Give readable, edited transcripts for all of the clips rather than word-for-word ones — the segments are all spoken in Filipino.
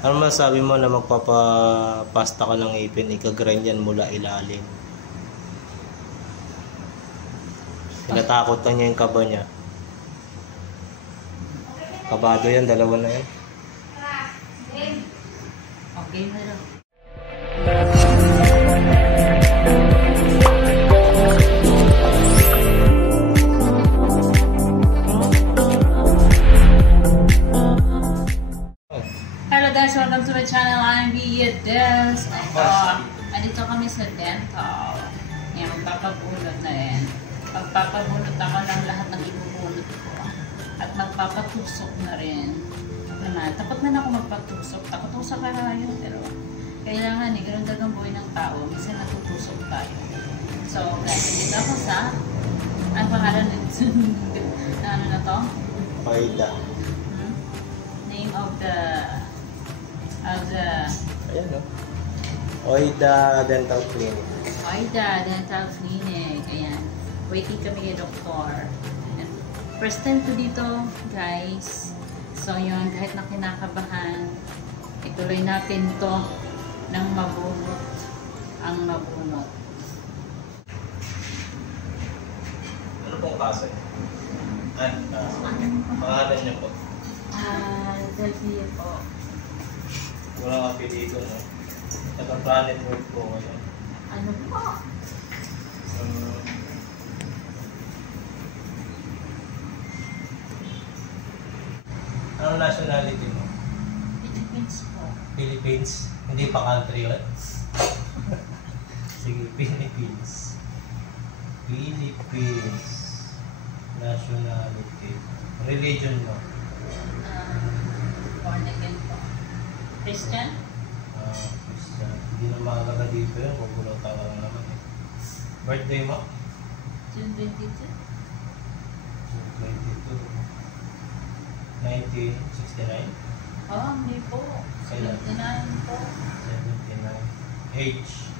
Ano masabi mo na magpapapasta ka ng ipin, ikagrind yan mula ilalim? Tinatakotan niya yung kaba niya. Kabado yan, dalawa na yan. Okay na lang. Hello guys, welcome to my channel. I'm Bia Des. Andito kami sa dental. Ngayon, magpapabunot na rin. Magpapabunot ako ng lahat ng ibubunot ko. At magpapatusok na rin. Takot na ako magpatusok. Takot ako sa karayo. Pero kailangan ganun talagang buhay ng tao. Minsan natutusok tayo. So guys, andito ako sa ang pangalan na ano na to? Oida. Name of the ayan o. Oida Dental Clinic. Oida Dental Clinic. Ayan. Waiting kami kay doktor. First time ko dito, guys. So yun, kahit na kinakabahan, ituloy natin to ng mabunot. Ang mabunot. Ano pong kaso? Pangalan niyo po? Delphia po. Walang apelido, no? Naka-planet work po ngayon. Ano po? Anong nationality mo? Philippines po. Philippines? Hindi pa country yun? Sige, Philippines. Philippines. Nationality. Religion mo? Born again po. Christian? Christian. Hindi na makakaga dito yun. Kukulang tawa lang naman eh. Birthday mo? June 22? June 22. 1969? Hindi po. 79 po. 79. Age?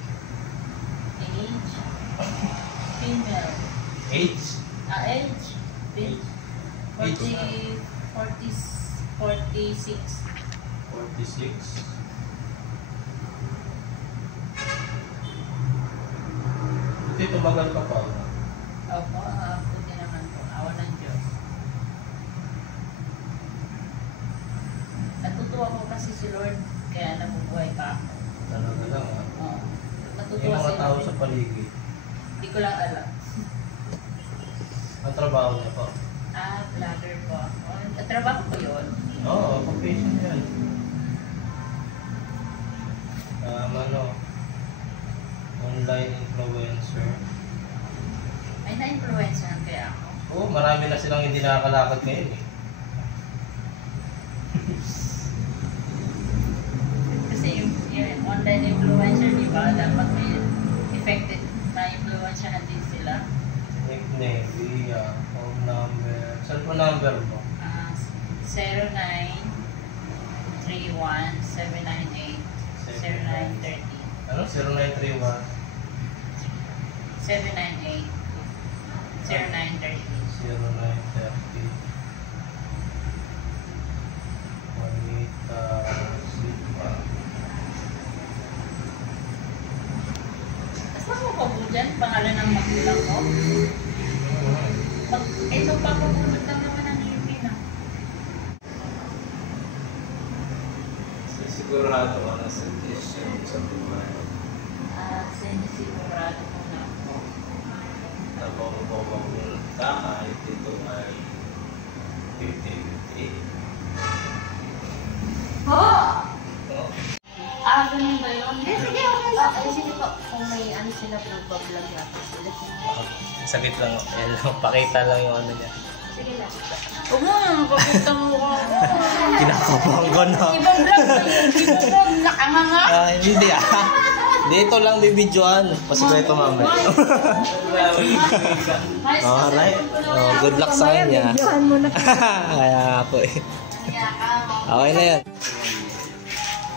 Age? Female. Age? Age? 46. 46. Hindi, tumagal ka pa. Opo, puti naman po. Awa ng Diyos. Natutuwa ko kasi si Lord, kaya nabubuhay pa ako. Talaga lang ha? Oo. Yung Natutuwa mga si tao Lord. sa paligid. Hindi ko lang alam. Ang trabaho niya pa? Vlogger po. Trabaho ko yun. Oo, profession yan. Online influencer. Ay, na-influencehan kaya ako. Oo, marami na silang hindi nakakalakad ngayon eh. Kasi yung online influencer, di ba? Dapat may effective na influencehan din sila. Nickname, via, phone number, cellphone number mo. 0931-798-0930. Ano? 0931? 798-0930. 0930. Juanita Silva. Basta mo ko po dyan, pangalan ng magulang ko. Ito pa po punod lang naman ang hipi na. Sigurado ka na sa decision sa buhay. Sinisigurado ko na po. Napapapapapun ka kahit ito ay 50-50. Ganun ba yun? Sige, okay. Sige po. Kung may ano sila vlog natin sila. Sakit lang. Yan lang. Pakita lang yung ano niya. Sige lang. Huwag mo naman pakita mo ko. Kinakabahan ko na. Ibang vlog ba yun? Ibang vlog nakanganga? Hindi Dito lang bibidyoan. Pasikreto mamaya. Alright. Good luck sa kanya. Kaya ako eh. Okay na yan.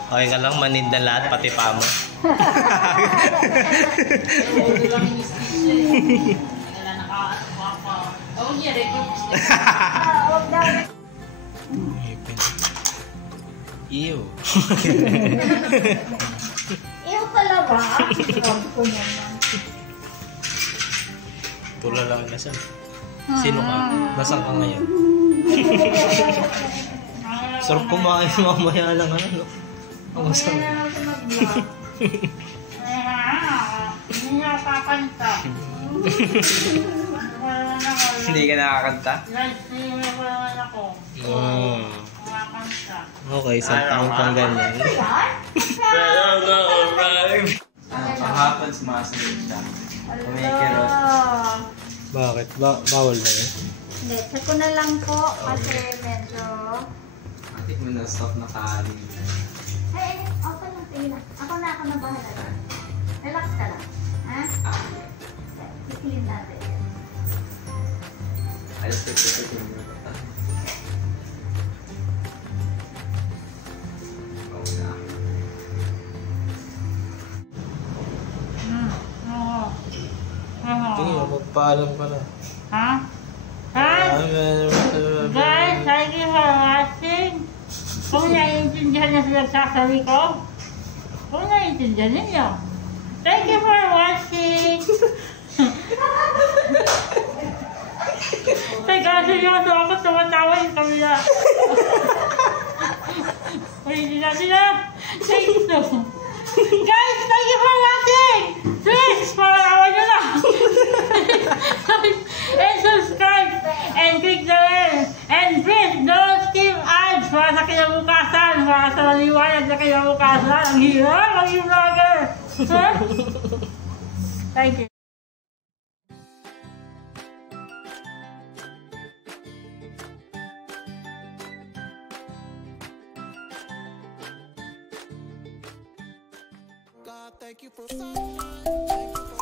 Okay ka lang, maninda lahat, pati pa mo. Hindi lang yung speech eh. Wala nakakatawa. Huwag niya, record. Huwag daw. Ew. Iyo pala ba? Sabi ko naman. Tulala na siya. Sino ka? Nasaan ka ngayon? Sarap kumain mamaya lang ano, no? Ang Okay masarap. na lang sa mag-vlog. Hindi nga kakanta. Hindi ka nakakanta? Live streamer ko naman ako. Kakanta. Okay, isang taon pang ganyan. Kahapon sumasalit siya. Kumikirot. Bakit? Bawal na yun? Hindi, check ko na lang po kasi medyo... Atik mo na stop na kanin. Hey, okay lang, sige na. Ako na bahala. Relax ka lang. Ha? Kisilin natin. Ayos ko ito yung Tingin, magpaalam ka na. Ha? Ha? Guys, thank you for watching. Kung naiintindihan niyo sila sasabi ko, kung naiintindihan ninyo, thank you for watching. Teka, seryoso ako, tumatawa yung kamila. Ulitin na. Thank you. Guys, thank you for watching. Please, palawan nyo na. And subscribe. And click the bell. And please, don't skip ads para sa kinabukasan. Para sa maliwanag na kinabukasan. Ang hirap maging vlogger. Thank you. God, thank you for sunshine. Thank you for